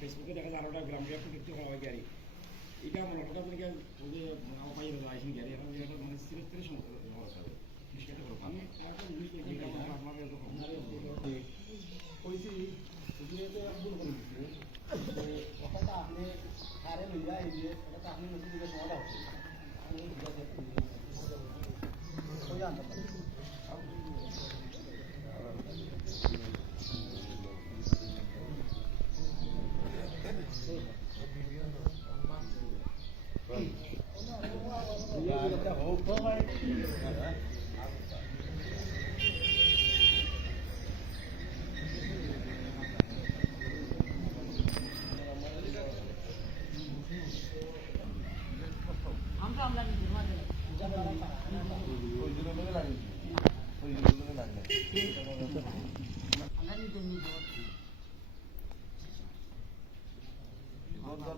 ফেসবুকে দেখা যায় আরোটা গ্রাম একটু দেখতে পাওয়া গেছে এটা মানে ওটা থেকে ওই আমার পাইয়ে আইসিন গেছে এখন যেটা মানে সিরিয়াস সমস্যা হচ্ছে সেটা করব আমি একটা জিনিস দেখি আপনাদের কইছি ভিডিওতে ভুল করে দিচ্ছি কথাটা আপনি সারে লইয়া এই যে এটা আপনি নতুন দিকে সময় হচ্ছে আমি জিজ্ঞাসা কই আনতে পারি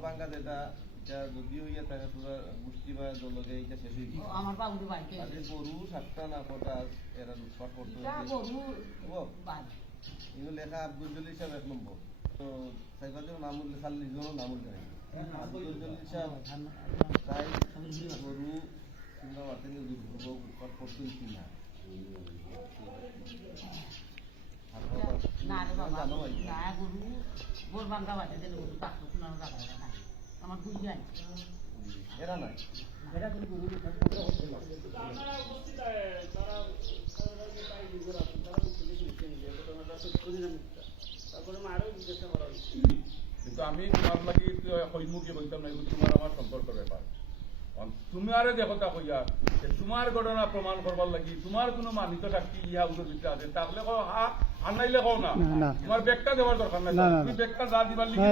বাংলা যেটা যদি হইয়া থাকে তোরা গোষ্ঠী বা দলকে এটা শেষ হয়ে গেছে আমার বাবুর বাইকে আরে গরু সাতটা না কটা এরা লুটপাট করতে গরু এগুলো লেখা আব্দুল জলিল সাহেব 1 নম্বর তো সাইফাদের নাম উল্লেখ খালি নিজেরও নাম উল্লেখ আব্দুল জলিল সাহেব তাই গরু কিংবা বাতিল দুর্ভোগ লুটপাট করতে কিনা না রে বাবা না গরু গোর বান্ধা বাজে দিলে গরু পাঁচশো শোনানো যাবে না আমার দুই যাই এরা নাই এরা কিন্তু গরু আপনারা উপস্থিত তারা তারপরে আরো জিজ্ঞাসা করা হয়েছে কিন্তু আমি তোমার লাগি সৈমুখী বলতাম না তোমার আমার সম্পর্কের ব্যাপার তুমি আরে দেখো তা কইয়া তোমার ঘটনা প্রমাণ করবার লাগি তোমার কোনো মানিত সাক্ষী ইহা উদর ভিতরে আছে তাহলে আর নাইলে কও না তোমার ব্যাগটা দেওয়ার দরকার নাই তুমি ব্যাগটা যা দিবার লিখি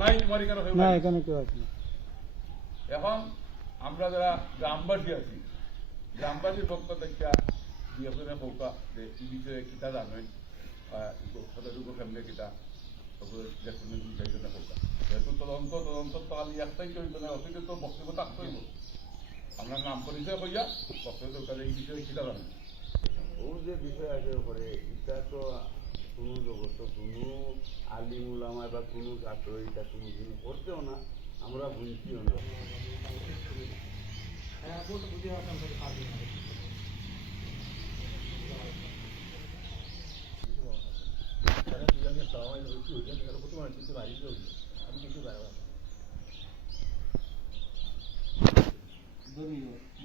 নাই তোমার এখানে কেউ আছে এখন আমরা যারা গ্রামবাসী আছি গ্রামবাসীর পক্ষ থেকে দিয়ে কৌকা যে এই বিষয়ে কিতা জানেন কতটুকু ফ্যামিলি কিতা যেহেতু তদন্ত তো খালি একটাই চলবে না অতিরিক্ত বক্তব্য থাকতেই আপনার নাম পরিচয় কইয়া বক্তব্য এই বিষয়ে কিতা জানেন ওর যে বিষয় আছে ওপরে এটা তো কোনো জগত কোনো আলিম উলামা বা কোনো ছাত্র এটা কোনো জিনিস করতেও না আমরা বুঝছিও না আমি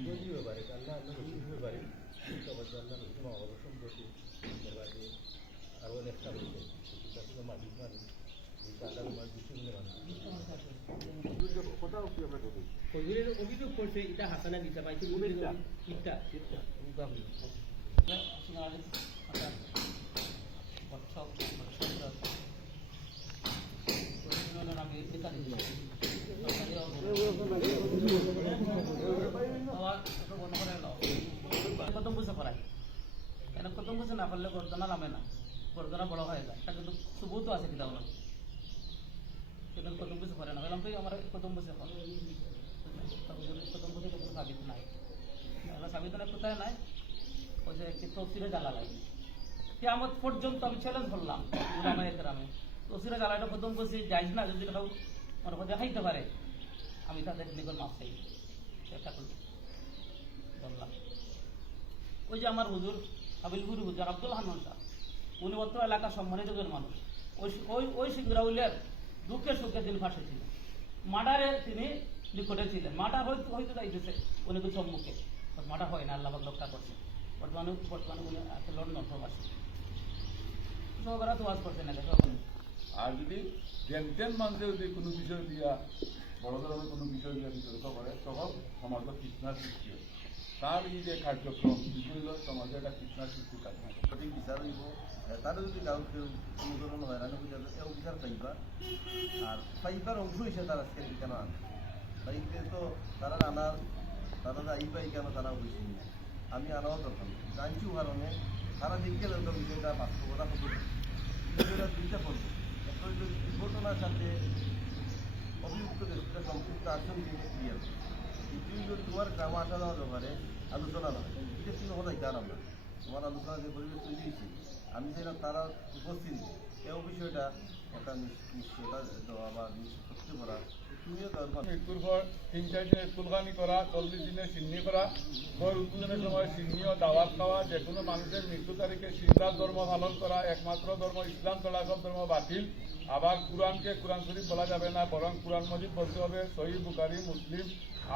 কিছু ব্যাপারে আল্লাহ ব্যাপারে সম্পত্তি আরো অনেকটা রয়েছে অভিযোগ করছে এটা হাসানা দিতে পাইছে প্রথম বুঝে করায় কেন প্রথম বুঝে না পারলে গর্দনা নামে না গর্দনা বড় হয়ে যায় তা কিন্তু সুবুত আছে কিতাব কিন্তু প্রথম বুঝে করে না বললাম তো আমার প্রথম বুঝে প্রথম বুঝে কোনো সাবিত নাই সাবিত নাই কোথায় নাই ওই যে একটি তফসিরে জ্বালা লাগে কিয়ামত পর্যন্ত আমি চ্যালেঞ্জ করলাম উলামায়ে কেরামে তফসিরে জ্বালাটা প্রথম বুঝি যাইজ না যদি কেউ মনে করে দেখাইতে পারে আমি তাদের নিকট মাপ চাই চেষ্টা করব বললাম ওই যে আমার হুজুর হাবিলপুর হুজুর আব্দুল হান্নান শাহ উনি অত্র এলাকার সম্মানিত মানুষ ওই সিংরাউলের দুঃখের সুখের দিন ফাঁসে ছিলেন মার্ডারে তিনি নিকটে ছিলেন মার্ডার হয়তো যাইতেছে উনি তো সম্মুখে মার্ডার হয় না আল্লাহ রক্ষা করছে বর্তমানে উনি লন্ডন প্রবাসী সবারা তো ওয়াজ করছেন না আর যদি জ্ঞান মানুষে যদি কোনো বিষয় দিয়া বড় ধরনের কোনো বিষয় দিয়া বিতর্ক করে তখন সমাজের কৃষ্ণার সৃষ্টি হয় তার এই যে কার্যক্রম বিষয় হল সমাজে একটা কৃষ্ণার সৃষ্টি কাজ সঠিক বিচার হইব তারা যদি কারো কেউ কোনো ধরনের হয়রানি বুঝা যায় এও বিচার পাইবা আর পাইবার অংশ হিসেবে তারা আজকে কেন আনে তাইতে তো তারা আনার তারা যাই পাই কেন তারা বেশি আমি আনাও দরকার জানছি কারণে তারা দেখতে দরকার বিষয়টা বাস্তবতা হতো বিষয়টা দুইটা পড়বে একটা ঘটনার সাথে অভিযুক্ত ব্যক্তিরা সম্পৃক্ত আসন কিন্তু ক্লিয়ার তুই যদি তোমার গ্রাম আসা যাওয়ার ব্যাপারে আলোচনা না এটা তুমি হতাই কার আমরা তোমার আলোচনা যে পরিবেশ তৈরি হয়েছে আমি চাই না তারা উপস্থিত নেই এই বিষয়টা একটা নিশ্চয়তা দেওয়া বা নিশ্চিত করতে পারা তুমিও তার মৃত্যুর পর 3-4 দিনের কুলখানি করা 40 দিনে সিন্নি করা ঘর উদ্বোধনের সময় সিন্নি ও দাওয়াত খাওয়া যে কোনো মানুষের মৃত্যু তারিখে সিদ্ধার ধর্ম পালন করা একমাত্র ধর্ম ইসলাম ছাড়া সব ধর্ম বাতিল আবার কোরআনকে কোরআন শরীফ বলা যাবে না বরং কোরআন মজিদ বলতে হবে সহিহ বুখারী মুসলিম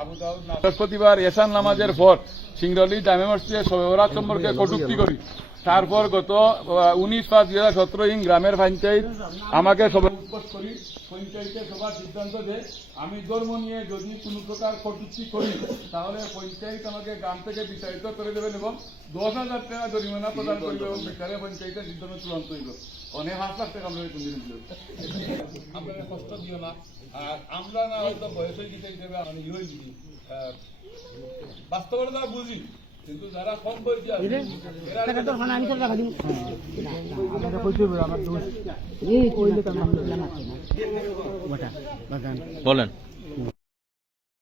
আবু দাউদ বৃহস্পতিবার এশান নামাজের পর সিংরলি জামে মসজিদে শবে বরাত সম্পর্কে কটূক্তি করি তারপর গত 19/5/2017 গ্রামের পঞ্চায়েত আমাকে সভা উৎকোচ করি পঞ্চায়েতের সভার সিদ্ধান্ত দেয় আমি ধর্ম নিয়ে যদি কোনো প্রকার কটূক্তি করি তাহলে পঞ্চায়েত আমাকে গ্রাম থেকে বিতাড়িত করে দেবেন এবং 10,000 টাকা জরিমানা প্রদান করবে এবং বেকারে পঞ্চায়েতের সিদ্ধান্ত চূড়ান্ত হইব অনেক 5 লাখ টাকা আমরা দিন আপনারা কষ্ট দিও না আর আমরা না হয়তো বয়স হয়ে গেছে হিসেবে আমি হয়ে দিই বাস্তবতা বুঝি কিন্তু যারা কম বয়সী আছে বলেন